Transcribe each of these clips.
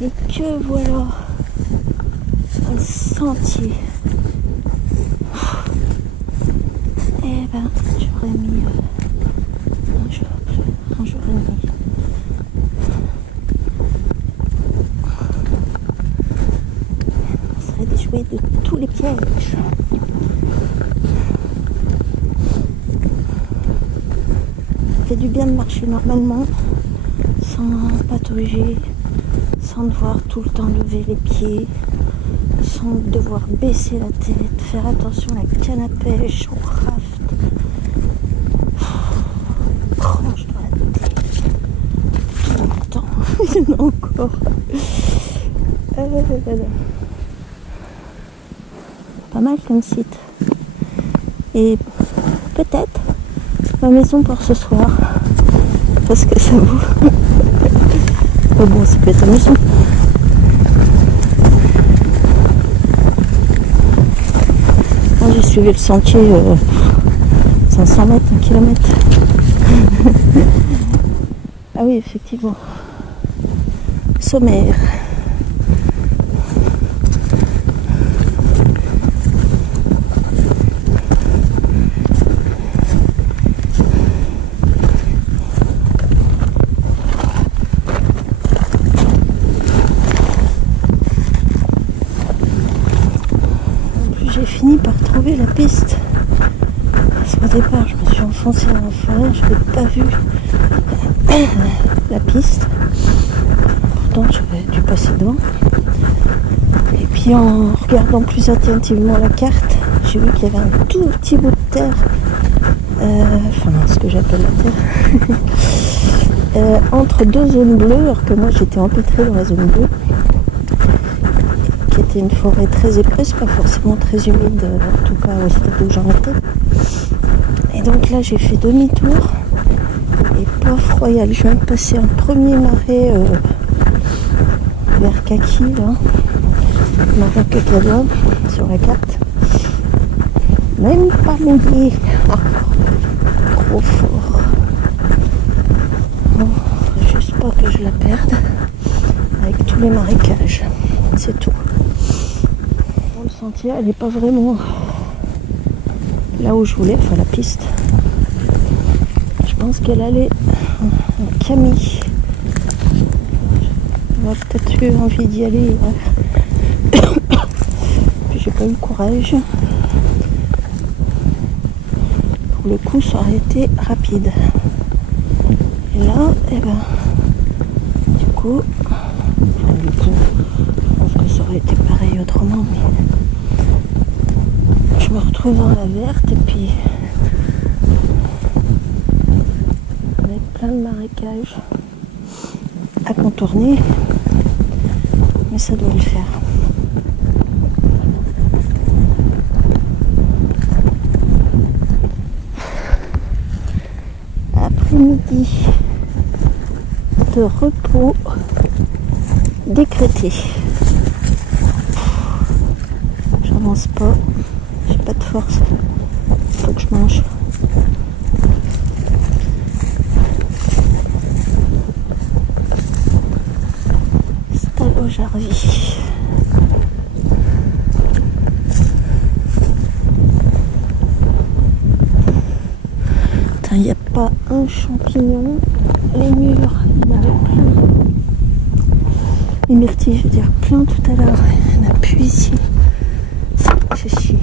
Et que voilà un sentier. Eh ben, j'aurais mis un jour et demi. Ça serait déjoué de tous les pièges. Ça fait du bien de marcher normalement, sans patauger, sans devoir tout le temps lever les pieds, sans devoir baisser la tête, faire attention à la canne à pêche, au raft. Cranche dans la tête tout le temps. Encore. Pas mal comme site. Et peut-être ma maison pour ce soir. Parce que ça vaut. Mais bon, ça peut être amusant. Moi, j'ai suivi le sentier 500 mètres, 1 kilomètre. Ah oui, effectivement. Sommaire. J'ai fini par trouver la piste. Parce qu'au départ, je me suis enfoncée dans la forêt, je n'avais pas vu la piste. Pourtant, j'avais dû passer devant. Et puis, en regardant plus attentivement la carte, j'ai vu qu'il y avait un tout petit bout de terre, enfin, ce que j'appelle la terre, entre deux zones bleues, alors que moi, j'étais empêtrée dans la zone bleue. C'était une forêt très épaisse, pas forcément très humide, en tout cas au stade où j'en étais. Et donc là j'ai fait demi-tour et pof royal, je viens de passer un premier marais vers Kaki, là, marais Cacadon sur la carte. Même pas mouillé, trop fort. Bon, faut juste pas que je la perde avec tous les marécages, c'est tout. Le sentier, elle n'est pas vraiment là où je voulais, enfin la piste. Je pense qu'elle allait en Camille. J'aurais peut-être eu envie d'y aller. Puis j'ai pas eu le courage. Pour le coup, ça aurait été rapide. Et là, eh ben, du coup, je pense que ça aurait été pareil autrement, mais je me retrouve dans la verte et puis avec plein de marécages à contourner, mais ça doit le faire. Après-midi de repos décrété. J'avance pas, j'ai pas de force, il faut que je mange. Stalo-Jarvie. Putain, il n'y a pas un champignon, les murs, il y en avait plein. Les myrtilles, je veux dire plein tout à l'heure, il n'y en a plus ici. Ça fait chier.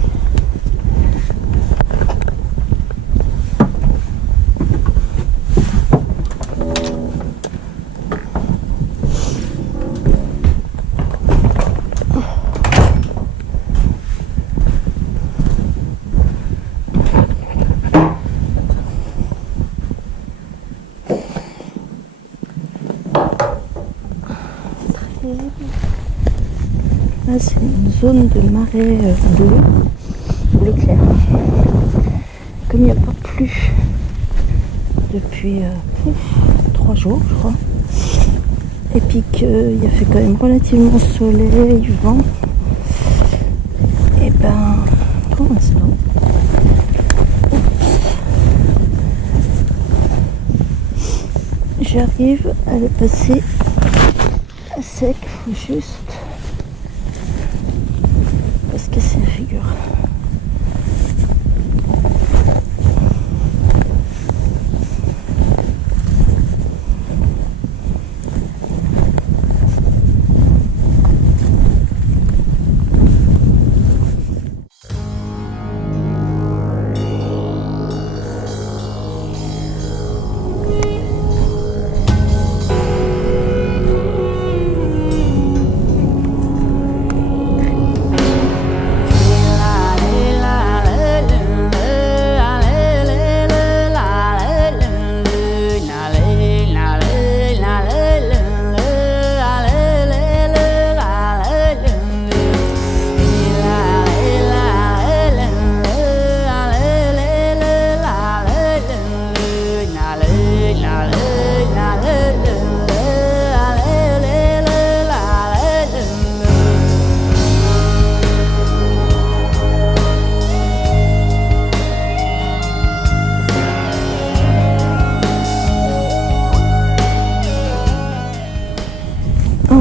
Là, c'est une zone de marais bleu clair. Comme il n'y a pas plu depuis 3 jours, je crois, et puis qu'il y a fait quand même relativement soleil, vent, et ben, pour l'instant, j'arrive à le passer à sec, faut juste pas se casser la figure.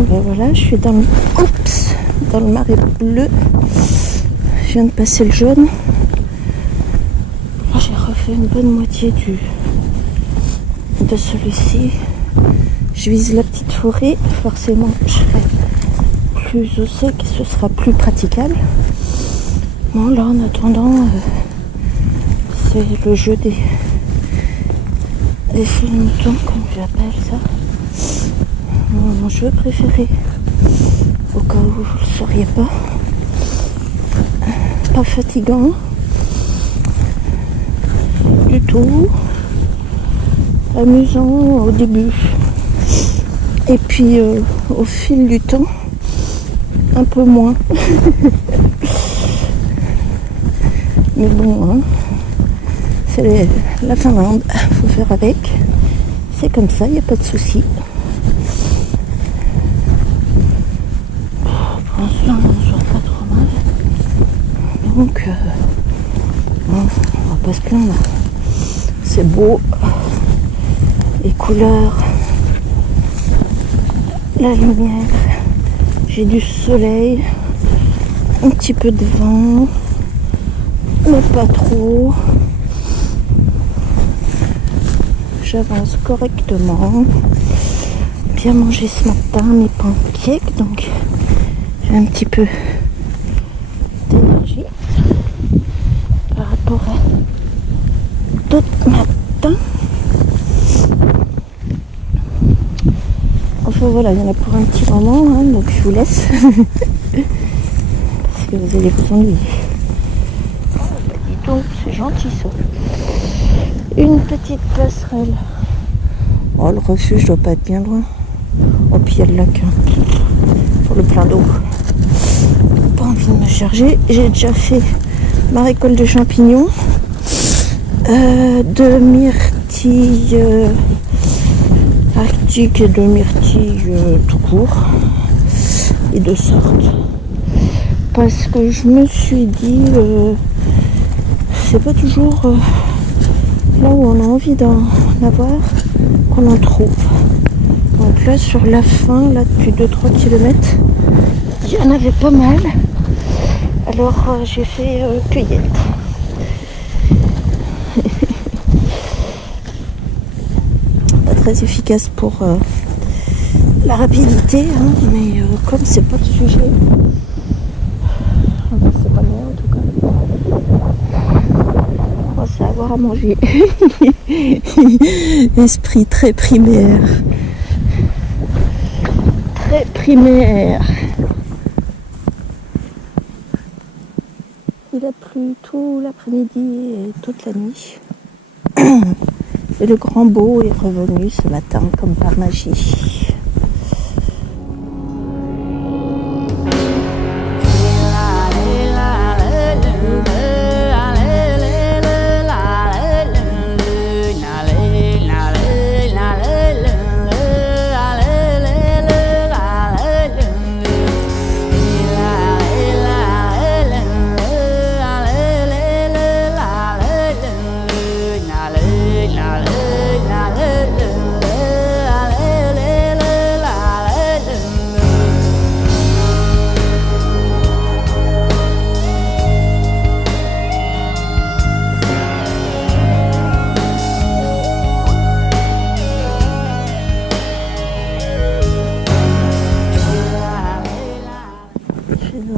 Ben voilà, je suis dans le marais bleu. Je viens de passer le jaune. J'ai refait une bonne moitié de celui-ci. Je vise la petite forêt. Forcément, je serai plus au sec et ce sera plus praticable. Bon, là, en attendant, c'est le jeu des moutons, comme j'appelle ça. Mon jeu préféré, au cas où vous ne le sauriez pas. Pas fatigant du tout, amusant au début et puis au fil du temps un peu moins. Mais bon, hein, c'est la Finlande, faut faire avec, c'est comme ça, il n'y a pas de souci. Pour l'instant, on ne sort pas trop mal. Donc, bon, on va pas se plaindre. C'est beau. Les couleurs. La lumière. J'ai du soleil. Un petit peu de vent. Mais pas trop. J'avance correctement. Bien mangé ce matin mes pancakes. Donc, j'ai un petit peu d'énergie par rapport à d'autres matins. Enfin voilà, il y en a pour un petit moment, hein, donc je vous laisse parce que vous allez vous ennuyer. Oh, bah dis donc, c'est gentil ça. Une petite passerelle. Oh, le refuge doit pas être bien loin. Oh, puis il y a le lac hein, pour le plein d'eau. Pas envie de me charger. J'ai déjà fait ma récolte de champignons, de myrtilles arctiques et de myrtilles tout court, et de sortes. Parce que je me suis dit, c'est pas toujours là où on a envie d'en avoir qu'on en trouve. Donc là, sur la fin, là depuis 2-3 km, il y en avait pas mal. Alors j'ai fait cueillette. Pas très efficace pour la rapidité, hein, mais comme c'est pas le sujet, enfin, c'est pas bien en tout cas. Oh, c'est avoir à manger. Esprit très primaire. Très primaire. Il a plu tout l'après-midi et toute la nuit. Et le grand beau est revenu ce matin comme par magie.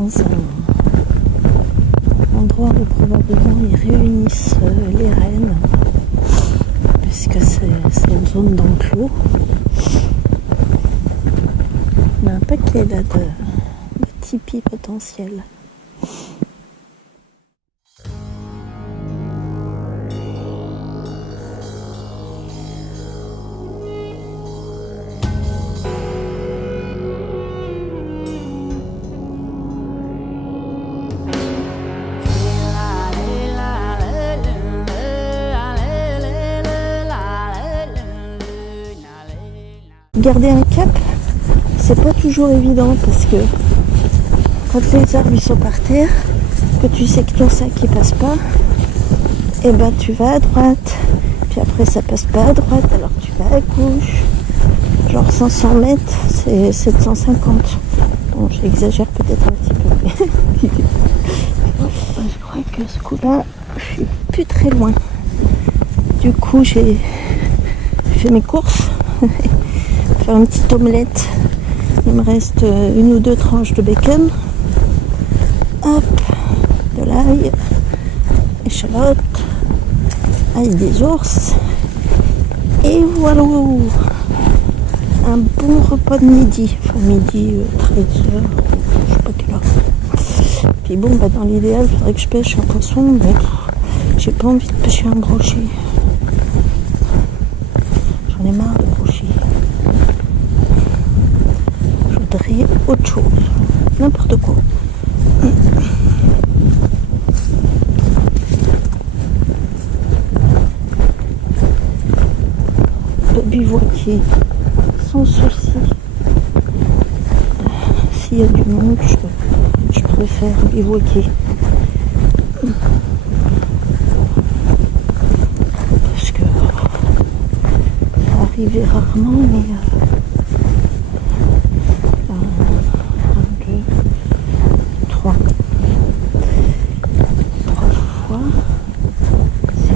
dans un endroit où probablement ils réunissent les rennes, puisque c'est une zone d'enclos. On a un paquet là de tipis potentiels. Garder un cap, c'est pas toujours évident parce que quand les arbres ils sont par terre, que tu sais que ton sac il passe pas, et ben tu vas à droite, puis après ça passe pas à droite, alors tu vas à gauche. Genre 500 mètres, c'est 750. Bon, j'exagère peut-être un petit peu, mais je crois que ce coup-là, je suis plus très loin. Du coup, j'ai fait mes courses. Faire une petite omelette. Il me reste une ou deux tranches de bacon. Hop, de l'ail, échalote, ail des ours. Et voilà, un bon repas de midi. Enfin, midi, 13h, je sais pas quelle heure. Puis bon, dans l'idéal, il faudrait que je pêche un poisson, mais j'ai pas envie de pêcher un brochet. J'en ai marre de brochet. Autre chose, n'importe quoi. De bivouaquer sans souci. S'il y a du monde, je préfère bivouaquer. Parce que ça arrivait rarement, mais 3 fois,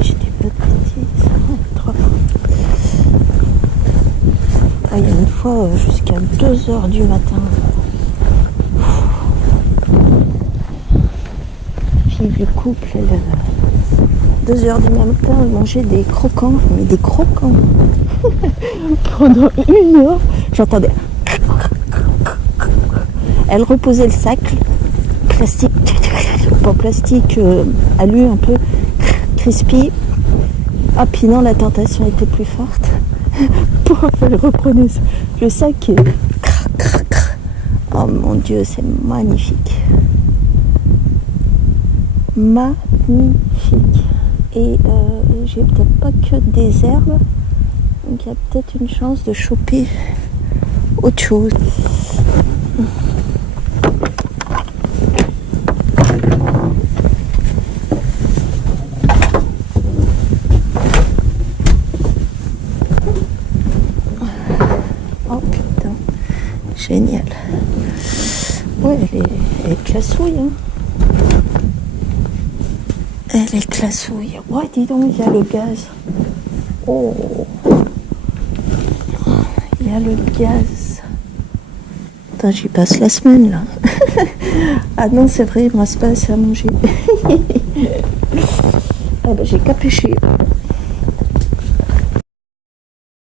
si je dis pas de bêtises, 3 fois. Ah, il y a une fois jusqu'à 2h du matin. Fille du couple, elle, 2h du matin, elle mangeait des croquants, mais des croquants. Pendant 1 heure, j'entendais. Elle reposait le sac, plastique, pas plastique, alu un peu, crispy. Ah, puis non, la tentation était plus forte. Elle reprenait le sac et... Oh mon Dieu, c'est magnifique. Magnifique. Et j'ai peut-être pas que des herbes, donc il y a peut-être une chance de choper autre chose. Génial. Ouais, elle est classouille. Hein. Elle est classouille. Ouais, dis donc, il y a le gaz. Oh. Il y a le gaz. Attends, j'y passe la semaine, là. Ah non, c'est vrai, il ne me reste pas assez à manger. Ah ben, j'ai qu'à pêcher.